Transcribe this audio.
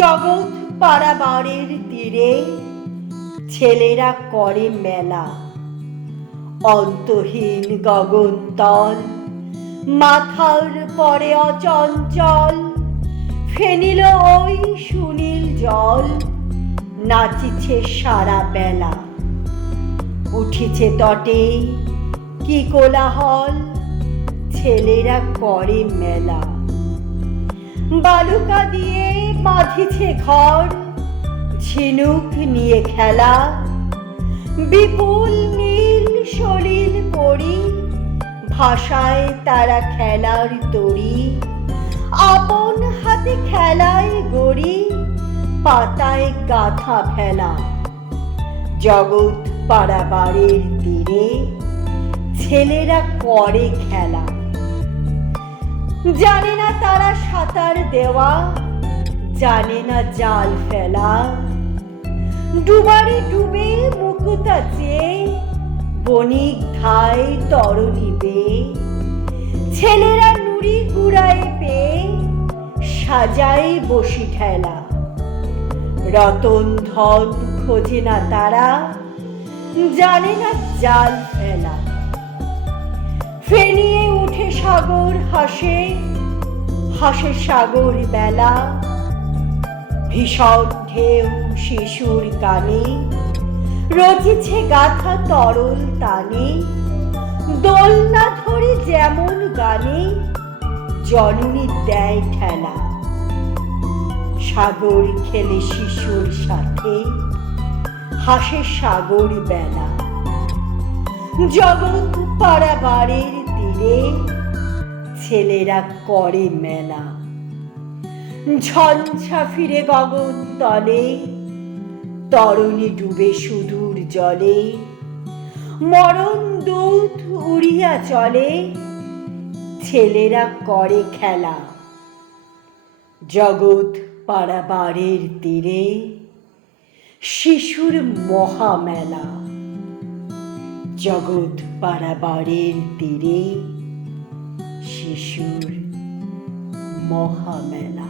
জগৎ পাড়াবাড়ির তীরে ছেলেরা করে মেলা। অন্তহীন গগনতল মাথার পরে অচঞ্চল, ফেনিল ওই সুনীল জল নাচিছে সারা বেলা। উঠিছে তটে কি কোলাহল, ছেলেরা করে মেলা। বালুকা দিয়ে বাঁধিছে ঘর, ঝিনুক নিয়ে খেলা। বিপুল নীল সলিল পরি, ভাষায় তারা খেলার তরি। আপন হাতে খেলায় গড়ি, পাতায় গাথা ফেলা। জগৎ পাড়াবাড়ির তীরে ছেলেরা করে খেলা। জানে না তারা সাঁতার দেওয়া, জানে না জাল ফেলা। ডুবারে ডুবে মুকুতা চেয়ে বণিক ধায় তরণী বেয়ে, ছেলেরা নুড়ি কুড়ায় পেয়ে সাজায় বসি ঠেলা। রতন ধন খোঁজে না তারা, জানে না জাল ফেলা। ফেনিয়ে উঠে সাগর হাসে, হাসে সাগর বেলা। ভীষণ ঢেউ শিশুর কানে, রচিছে গাথা তরল তানে। দোলনা ধরে যেমন গানে, জননী দেয় ঠেলা। সাগর খেলে শিশুর সাথে, হাসে সাগর বেলা। জগৎ পাড়াবাড়ির তীরে ছেলেরা করে মেলা। ঝঞ্ঝা ফিরে গগন তলে, তরণী ডুবে সুদূর জলে। মরণ দূত উড়িয়া চলে, ছেলেরা করে খেলা। জগৎ পাড়াবাড়ির তীরে শিশুর মহামেলা। জগৎ পাড়াবাড়ির তীরে শিশুর মহামেলা।